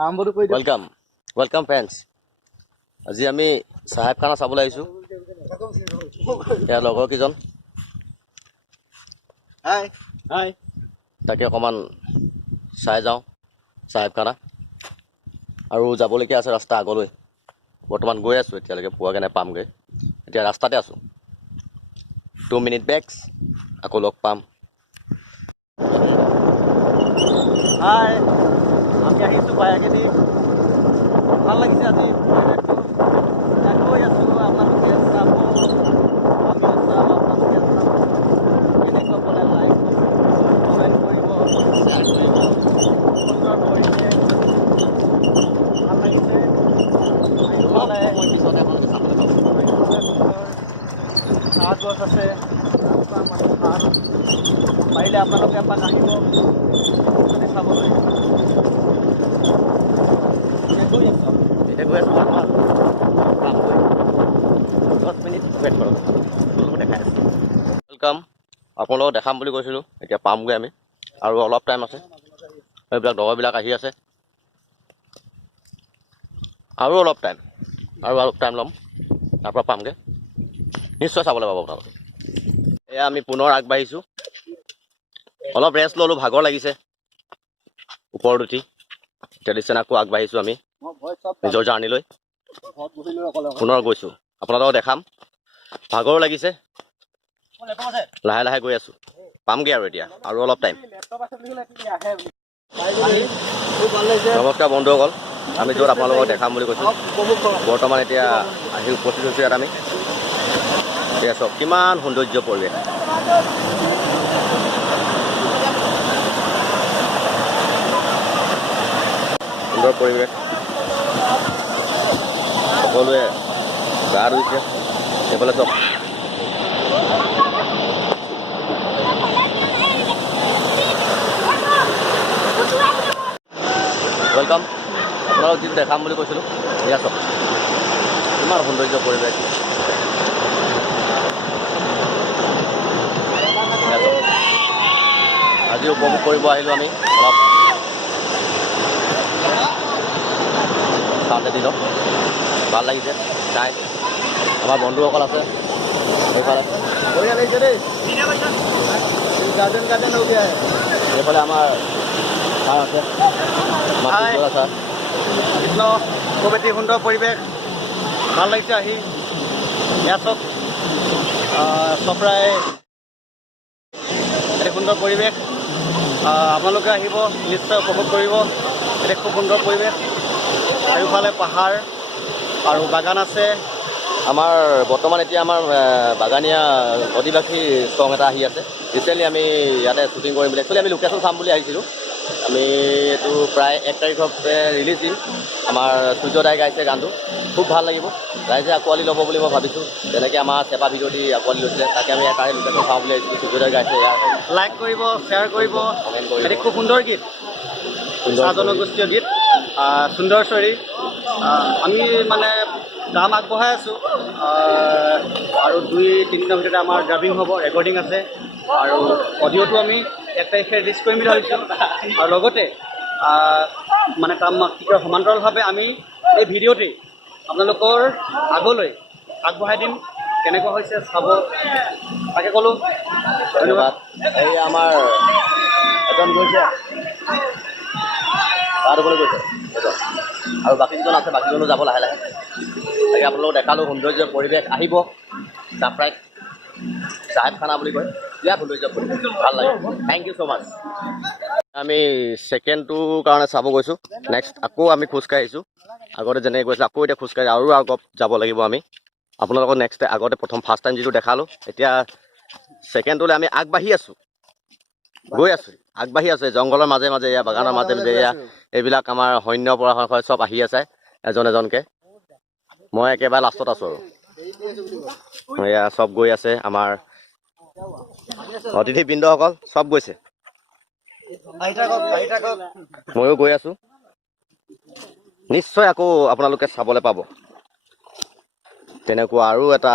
welcome welcome friends আজি আমি সাহেব খানা চাবলৈ আহিছো ইয়াৰ লগৰ কিজন হাই হাই তাকে অকমান চাই যাওঁ সাহেব খানা আৰু যাবলৈকে আছে ৰাস্তা আগলৈ বৰ্তমান গৈ আছো এতিয়ালৈকে পোৱাগে নাই পামগে এতিয়া ৰাস্তাতে আছো 2 মিনিট বেক্স আকৌ লগ পাম হাই আমি আহিছো বায়াকেদি ভাল লাগিছে আজি আকৌ আছো আপোনালোকে চাব আমিও চাম আপোনালোকে চাব কেনেকুৱা পালে লাইক কমেণ্ট কৰিব শ্বেয়াৰ কৰিব সুন্দৰ পৰিৱেশ ভাল লাগিছে চাহ গছ আছে পাৰিলে আপোনালোকে এপাক আহিব চাবলৈ এতিয়া গৈ আছো 10 মিনিট ৱেইট কৰক দেখাই আছো ৱেলকাম আপোনালোকক দেখাম বুলি কৈছিলোঁ এতিয়া পামগৈ আমি আৰু অলপ টাইম আছে এইবিলাক লগৰবিলাক আহি আছে আৰু অলপ টাইম ল'ম তাৰপৰা পামগৈ নিশ্চয় চাবলৈ পাব আপোনালোকে এয়া আমি পুনৰ আগবাঢ়িছোঁ অলপ ৰেষ্ট ল'লোঁ ভাগৰ লাগিছে ওপৰত উঠি এতিয়া দিছে আকৌ আগবাঢ়িছোঁ আমি নিজৰ জাৰ্ণিলৈ পুনৰ গৈছোঁ আপোনালোকক দেখাম ভাগৰো লাগিছে লাহে লাহে গৈ আছোঁ পামগৈ আৰু এতিয়া আৰু অলপ টাইম নমস্কাৰ বন্ধুসকল আমি য'ত আপোনালোকক দেখাম বুলি কৈছোঁ বৰ্তমান এতিয়া আহি উপস্থিত হৈছোঁ ইয়াত আমি এতিয়া চাওক কিমান সৌন্দৰ্য পৰিৱেশ সুন্দৰ পৰিৱেশ সকলোৱে গা ধুইছে সেইফালে চব ৱেলকাম আপোনালোক যিটো দেখাম বুলি কৈছিলোঁ এয়া চব ইমান সৌন্দৰ্য পৰিৱেশ আজি উপভোগ কৰিব আহিলোঁ আমি অলপ চাওঁতে দিনত ভাল লাগিছে চাই আমাৰ বন্ধুসকল আছে সেইফালে সেইফালে আমাৰ ছাৰ আছে ছাৰ খুব এটি সুন্দৰ পৰিৱেশ ভাল লাগিছে আহি ইয়াত চপৰাই এটি সুন্দৰ পৰিৱেশ আপোনালোকে আহিব নিশ্চয় উপভোগ কৰিব এটি খুব সুন্দৰ পৰিৱেশ চাৰিওফালে পাহাৰ আৰু বাগান আছে আমাৰ বৰ্তমান এতিয়া আমাৰ বাগানীয়া অধিবাসী চং এটা আহি আছে ৰিচেণ্টলি আমি ইয়াতে শ্বুটিং কৰিম বুলি একচুৱেলি আমি লোকেশ্যন চাম বুলি আহিছিলোঁ আমি এইটো প্ৰায় 1 তাৰিখতে ৰিলিজ দিম আমাৰ সূৰ্যদাই গাইছে গানটো খুব ভাল লাগিব ৰাইজে আঁকোৱালি ল'ব বুলি মই ভাবিছোঁ যেনেকৈ আমাৰ চেপা ভিডিঅ' দি আঁকোৱালি লৈছিলে তাকে আমি এটাই লোকেশ্যন চাওঁ বুলি আহিছিলোঁ সূৰ্যদাই গাইছে ইয়াৰ লাইক কৰিব শ্বেয়াৰ কৰিব কমেণ্ট কৰিব এটি খুব সুন্দৰ গীত চাহ জনগোষ্ঠীয় গীত সুন্দৰ চৰি আমি মানে কাম আগবঢ়াই আছোঁ আৰু 2-3 দিনৰ ভিতৰতে আমাৰ ড্ৰাইভিং হ'ব ৰেকৰ্ডিং আছে আৰু অডিঅ'টো আমি 1 তাৰিখে ৰিলিজ কৰিম বুলি ভাবিছোঁ আৰু লগতে মানে কাম সমান্তৰালভাৱে আমি এই ভিডিঅ'টি আপোনালোকৰ আগলৈ আগবঢ়াই দিম কেনেকুৱা হৈছে চাব তাকে ক'লোঁ ধন্যবাদ এই আমাৰ এজন গৈছে তালৈ গৈছে আৰু বাকীজন আছে বাকীজনো যাব লাহে লাহে তাকে আপোনালোকক দেখালোঁ সৌন্দৰ্য পৰিৱেশ আহিব ছাৰপ্ৰাইজ চাহেব খানা বুলি কয় বিৰাট সৌন্দৰ্য পৰিৱেশ ভাল লাগে থেংক ইউ ছ' মাছ আমি ছেকেণ্ডটোৰ কাৰণে চাব গৈছোঁ নেক্সট আকৌ আমি খোজকাঢ়ি আহিছোঁ আগতে যেনেকৈ গৈছোঁ আকৌ এতিয়া খোজকাঢ়ি আৰু আগত যাব লাগিব আমি আপোনালোকক নেক্সট আগতে প্ৰথম ফাৰ্ষ্ট টাইম যিটো দেখালোঁ এতিয়া ছেকেণ্ডটোলৈ আমি আগবাঢ়ি আছোঁ গৈ আছোঁ আগবাঢ়ি আছে জংঘলৰ মাজে মাজে এয়া বাগানৰ মাজে মাজে এয়া এইবিলাক আমাৰ সৈন্য পৰাশৰ চব আহি আছে এজন এজনকৈ মই একেবাৰে লাষ্টত আছোঁ আৰু এয়া চব গৈ আছে আমাৰ অতিথিবৃন্দসকল চব গৈছে ময়ো গৈ আছোঁ নিশ্চয় আকৌ আপোনালোকে চাবলৈ পাব তেনেকুৱা আৰু এটা